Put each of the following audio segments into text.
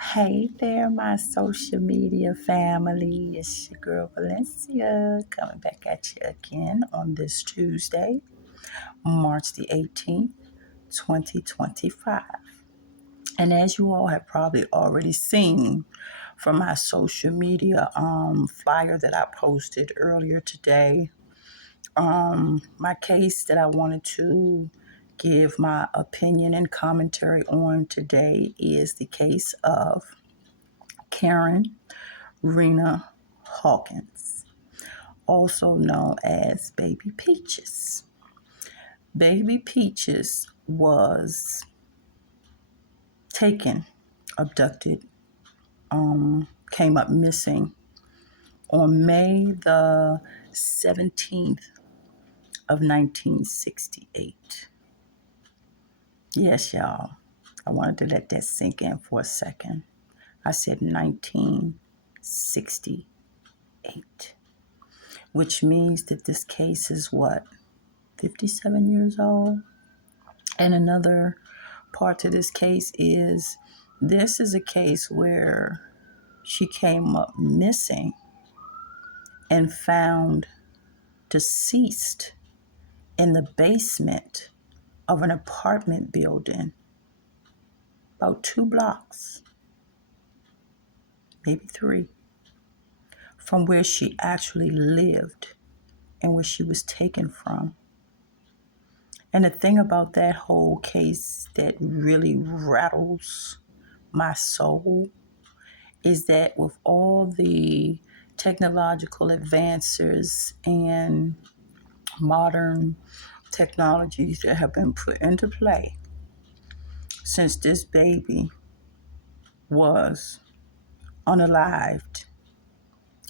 Hey there, my social media family. It's your girl Valencia coming back at you again on this Tuesday, March the 18th, 2025. And as you all have probably already seen from my social media flyer that I posted earlier today, my case that I wanted to give my opinion and commentary on today is the case of Karen Rena Hawkins, also known as Baby Peaches. Baby Peaches was taken, abducted, came up missing on May the 17th of 1968. Yes, y'all. I wanted to let that sink in for a second. I said 1968, which means that this case is what? 57 years old. And another part to this case is this is a case where she came up missing and found deceased in the basement of an apartment building about 2 blocks, maybe 3, from where she actually lived and where she was taken from. And the thing about that whole case that really rattles my soul is that with all the technological advances and modern technologies that have been put into play since this baby was unalived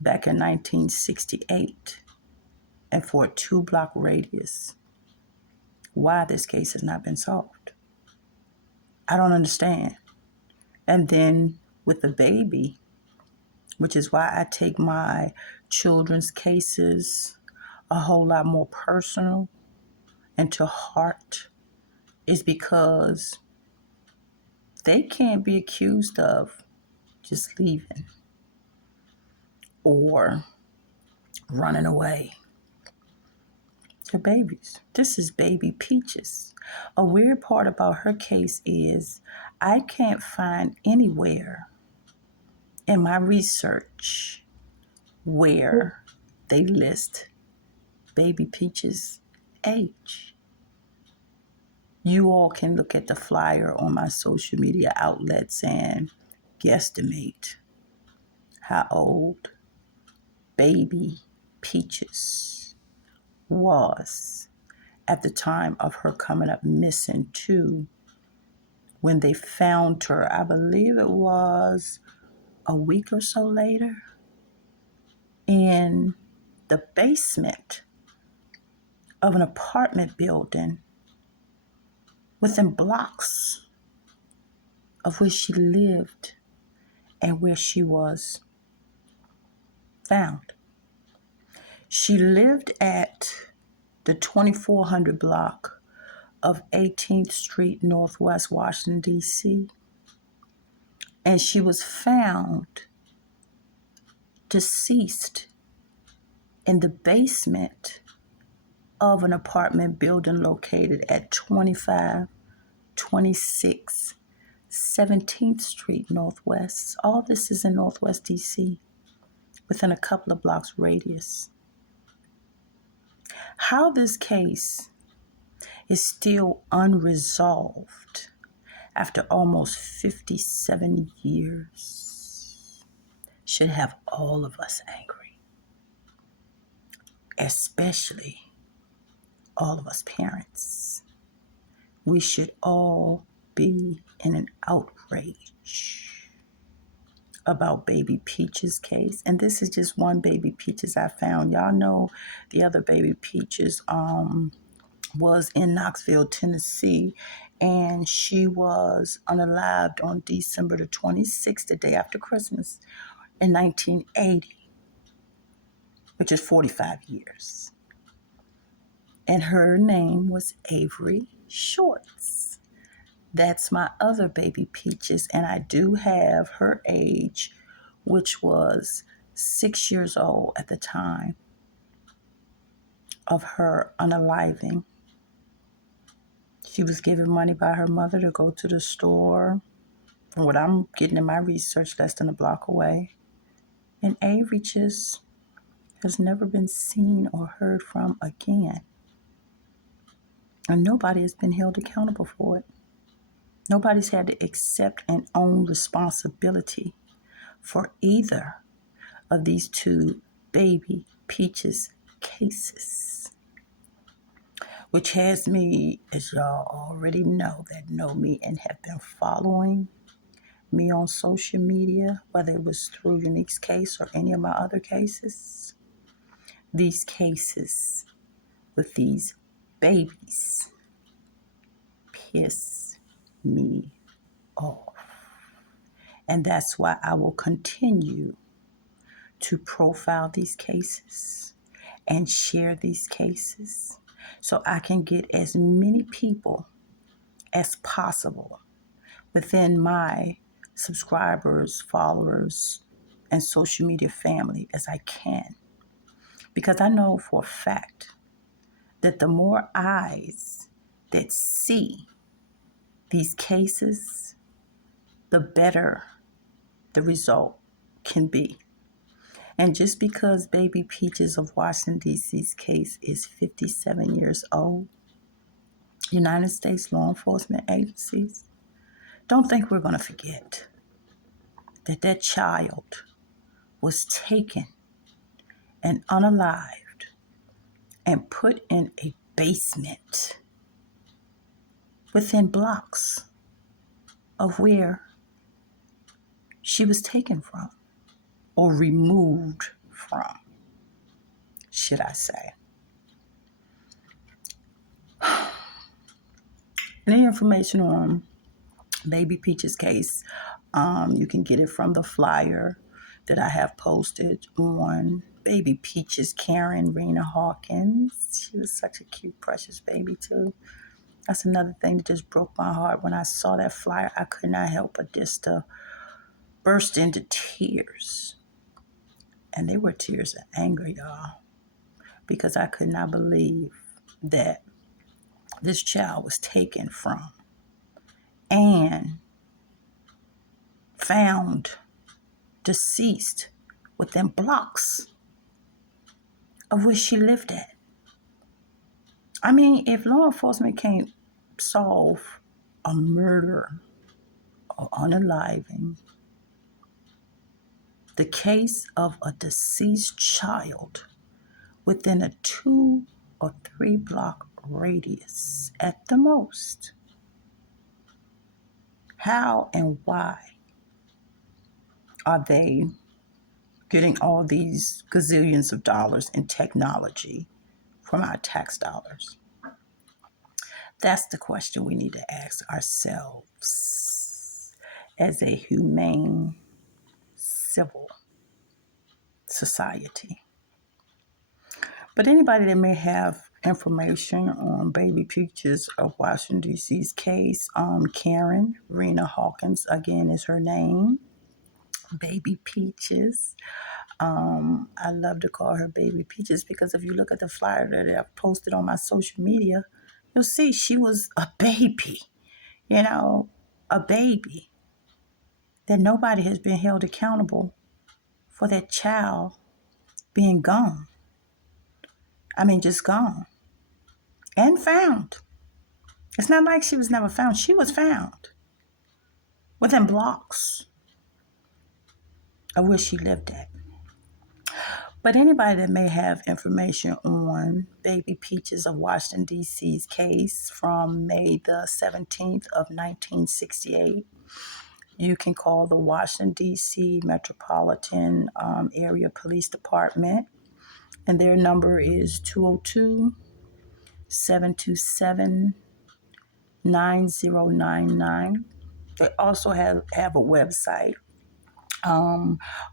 back in 1968 and for a 2 block radius, why this case has not been solved. I don't understand. And then with the baby, which is why I take my children's cases a whole lot more personal and to heart, is because they can't be accused of just leaving or running away. They're babies. This is baby Peaches. A weird part about her case is I can't find anywhere in my research where they list baby Peaches' age. You all can look at the flyer on my social media outlets and guesstimate how old baby Peaches was at the time of her coming up missing too. When they found her, I believe it was a week or so later, in the basement of an apartment building within blocks of where she lived and where she was found. She lived at the 2400 block of 18th Street, Northwest Washington, D.C., and she was found deceased in the basement of an apartment building located at 2526 17th Street Northwest. All this is in Northwest DC, within a couple of blocks radius. How this case is still unresolved after almost 57 years should have all of us angry, especially all of us parents. We should all be in an outrage about baby Peaches' case. And this is just one baby Peaches I found. Y'all know the other baby Peaches was in Knoxville, Tennessee, and she was unalived on December the 26th, the day after Christmas, in 1980, which is 45 years. And her name was Avery Shorts. That's my other baby Peaches, and I do have her age, which was 6 years old at the time of her unaliving. She was given money by her mother to go to the store. From what I'm getting in my research, less than a block away. And Avery just has never been seen or heard from again. And nobody has been held accountable for it. Nobody's had to accept and own responsibility for either of these two baby Peaches cases. Which has me, as y'all already know that know me and have been following me on social media, whether it was through Unique's case or any of my other cases, these cases with these babies piss me off. And that's why I will continue to profile these cases and share these cases so I can get as many people as possible within my subscribers, followers, and social media family as I can. Because I know for a fact that the more eyes that see these cases, the better the result can be. And just because baby Peaches of Washington, D.C.'s case is 57 years old, United States law enforcement agencies don't think we're going to forget that that child was taken and unalived and put in a basement within blocks of where she was taken from or removed from, should I say. Any information on baby Peach's case, you can get it from the flyer that I have posted on baby Peach's Karen Rena Hawkins. She was such a cute, precious baby too. That's another thing that just broke my heart. When I saw that flyer, I could not help but just burst into tears. And they were tears of anger, y'all, because I could not believe that this child was taken from and found deceased within blocks of where she lived at. I mean, if law enforcement can't solve a murder or unaliving, the case of a deceased child within a 2 or 3 block radius at the most, how and why are they getting all these gazillions of dollars in technology from our tax dollars? That's the question we need to ask ourselves as a humane, civil society. But anybody that may have information on baby Peaches of Washington, D.C.'s case, Karen Rena Hawkins, again, is her name. Baby Peaches. I love to call her Baby Peaches because if you look at the flyer that I've posted on my social media, you'll see she was a baby, a baby that nobody has been held accountable for that child being gone. I mean, just gone and found. It's not like she was never found. She was found within blocks of where she lived at. But anybody that may have information on baby Peaches of Washington, D.C.'s case from May the 17th of 1968, you can call the Washington, D.C. Metropolitan Area Police Department, and their number is 202-727-9099. They also have a website,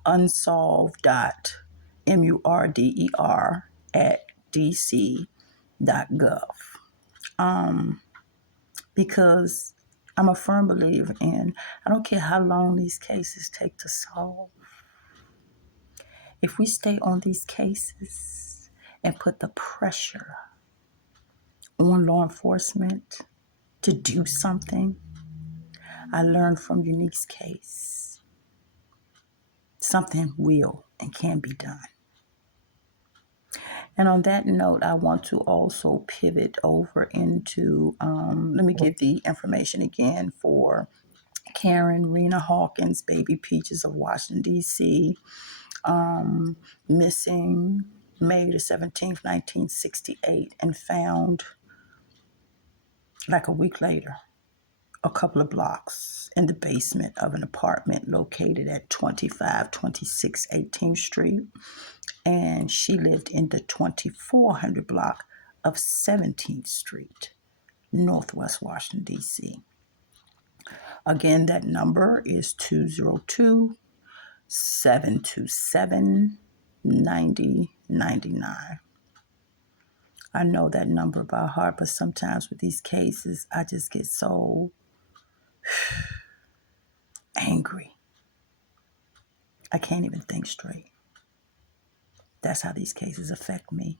unsolved.murder at dc.gov. Because I'm a firm believer in, I don't care how long these cases take to solve. If we stay on these cases and put the pressure on law enforcement to do something, I learned from Unique's case, something will and can be done. And on that note, I want to also pivot over into, let me give the information again for Karen Rena Hawkins, baby Peaches of Washington, D.C., missing May the 17th, 1968, and found like a week later, a couple of blocks in the basement of an apartment located at 2526 18th Street. And she lived in the 2400 block of 17th Street, Northwest Washington, D.C. Again, that number is 202 727 9099. I know that number by heart, but sometimes with these cases, I just get so angry. I can't even think straight. That's how these cases affect me.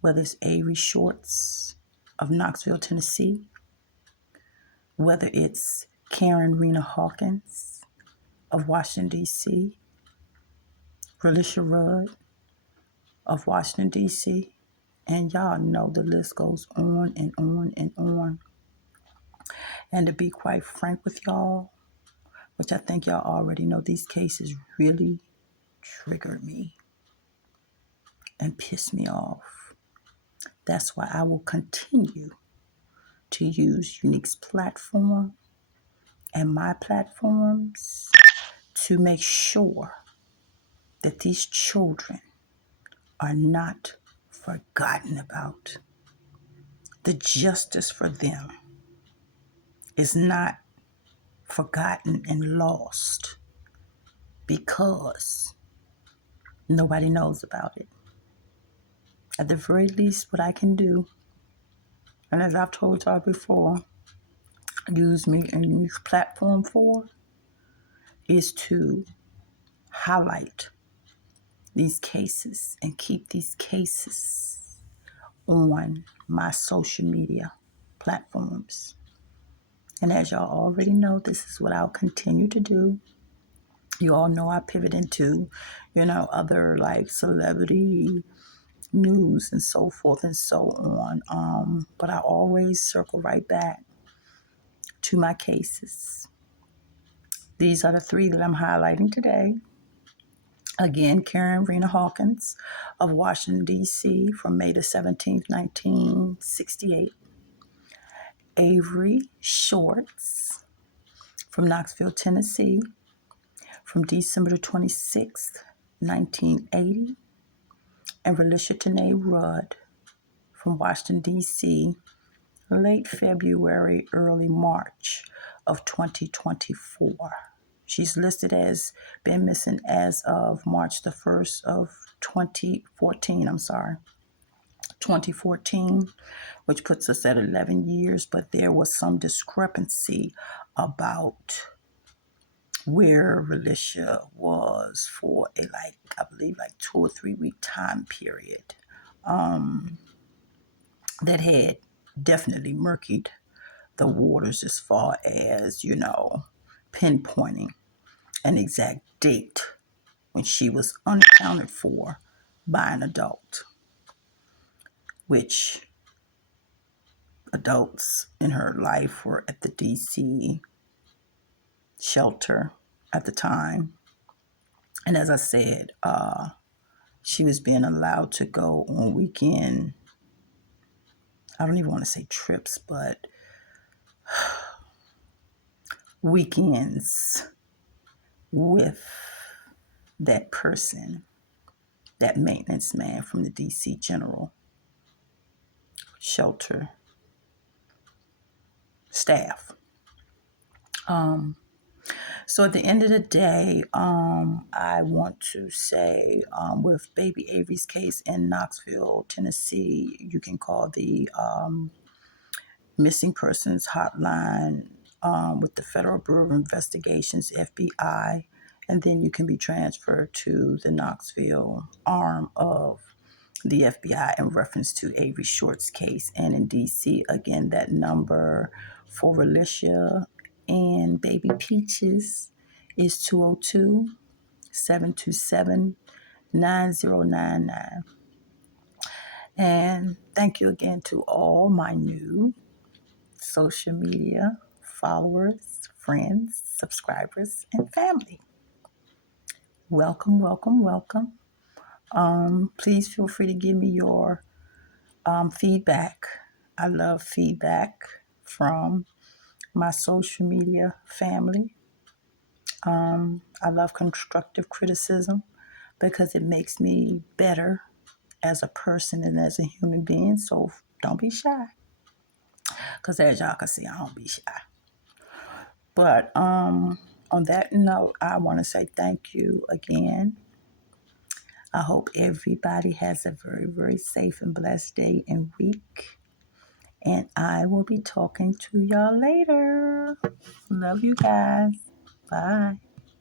Whether it's Avery Shorts of Knoxville, Tennessee, whether it's Karen Rena Hawkins of Washington, D.C., Relisha Rudd of Washington, D.C., and y'all know the list goes on and on and on. And to be quite frank with y'all, which I think y'all already know, these cases really trigger me and piss me off. That's why I will continue to use Unique's platform and my platforms to make sure that these children are not forgotten about. The justice for them is not forgotten and lost because nobody knows about it. At the very least, what I can do, and as I've told y'all before, use me and Unique's platform for, is to highlight these cases and keep these cases on my social media platforms. And as y'all already know, this is what I'll continue to do. You all know I pivot into, other like celebrity news and so forth and so on. But I always circle right back to my cases. These are the three that I'm highlighting today. Again, Karen Rena Hawkins of Washington, D.C. from May the 17th, 1968. Avery Shorts from Knoxville, Tennessee from December the 26th, 1980. And Relisha Rudd from Washington, D.C. late February, early March of 2024. She's listed as been missing as of March the 1st of 2014, which puts us at 11 years, but there was some discrepancy about where Relisha was for I believe 2 or 3 week time period that had definitely murkied the waters as far as, pinpointing an exact date when she was unaccounted for by an adult, which adults in her life were at the DC shelter at the time. And as I said, she was being allowed to go on weekend, I don't even want to say trips, but weekends with that person, that maintenance man from the DC General Shelter staff. So at the end of the day, I want to say with baby Avery's case in Knoxville, Tennessee, you can call the missing persons hotline with the Federal Bureau of Investigations, FBI, and then you can be transferred to the Knoxville arm of the FBI in reference to Avery Short's case. And in DC, again, that number for Alicia and baby Peaches is 202 727 9099. And thank you again to all my new social media followers, friends, subscribers, and family. Welcome, welcome, welcome. Please feel free to give me your feedback. I love feedback from my social media family. I love constructive criticism because it makes me better as a person and as a human being. So don't be shy, because as y'all can see, I don't be shy. But on that note, I want to say thank you again. I hope everybody has a very, very safe and blessed day and week. And I will be talking to y'all later. Love you guys. Bye.